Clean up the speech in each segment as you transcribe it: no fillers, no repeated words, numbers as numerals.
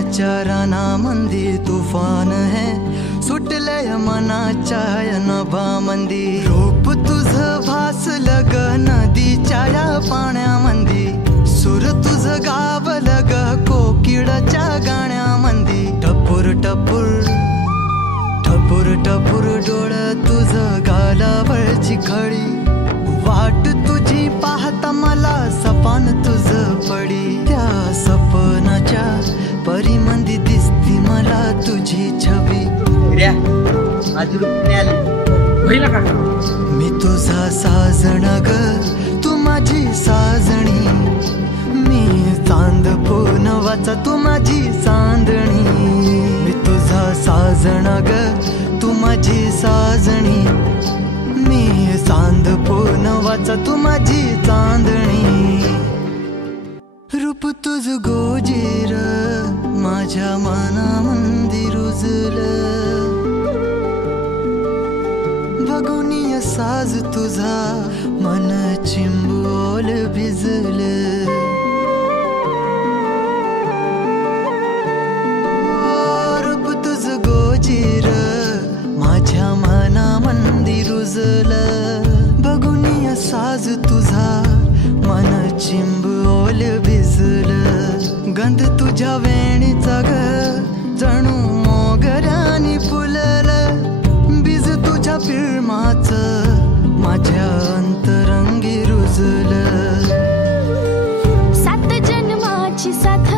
प्रेमाच्या रानामंदी तुफान है सुटलय मनाच्या नभामंदी रूप तुझं भासलं ग नदीच्या या पाण्यामंदी सुर तुझं गावलं ग कोकिळाच्या गाण्यामंदी टपूर टपूर टपूर टपूर डोळं तुझं गालावरची खळी वाट तुझी पाहता मला सपान तुझं पडी त्या सपनाच्या परिमंदी दिसती मला तुझी छबी मी तुझा साजण ग तू माझी साजणी मी चांद पूनवाचा तू माझी चांदणी मी तुझा साजण ग तू माझी साजणी मी चांद पूनवाचा तू माझी चांदणी रूप तुझ गोजीर माझ्या मनामंदी रुजलं बघुनिय साज तुझा मन चिंबोल भिजलं रूप तुझ गोजीर माझ्या मनामंदी रुजलं बघुनिय साज तुझा मन चिंबोल भिजलं गंध तुझ्या वेणीचा ग जणू मोगऱ्यानी फुललं बीज तुझ्या प्रेमाचं माझ्या अंतरंगी रुजलं सात जन्माची साथ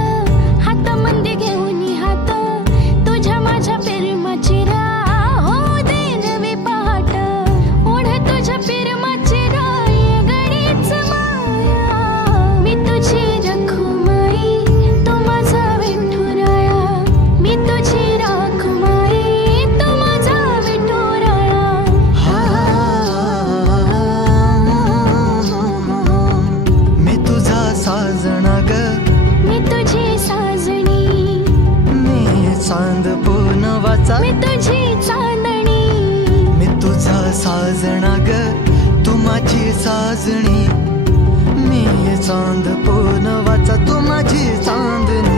हातामध्ये घेऊन हात तुझ्या माझ्या प्रेमाची राह हो दे नवी पहाट ओढ तुझ्या प्रेमाची राय गडीच माया मी तुझी रखुमाई तू माझा विठुराया मी तुझी रखुमाई तू माझा विठुराया मी तुझा साजना ग मी तुझी साजणी मी चांद पूनवाचा मी तुझी चांदणी मी तुझा साजना ग तू माझी साजणी मी चांद पूनवाचा तू माझी चांदणी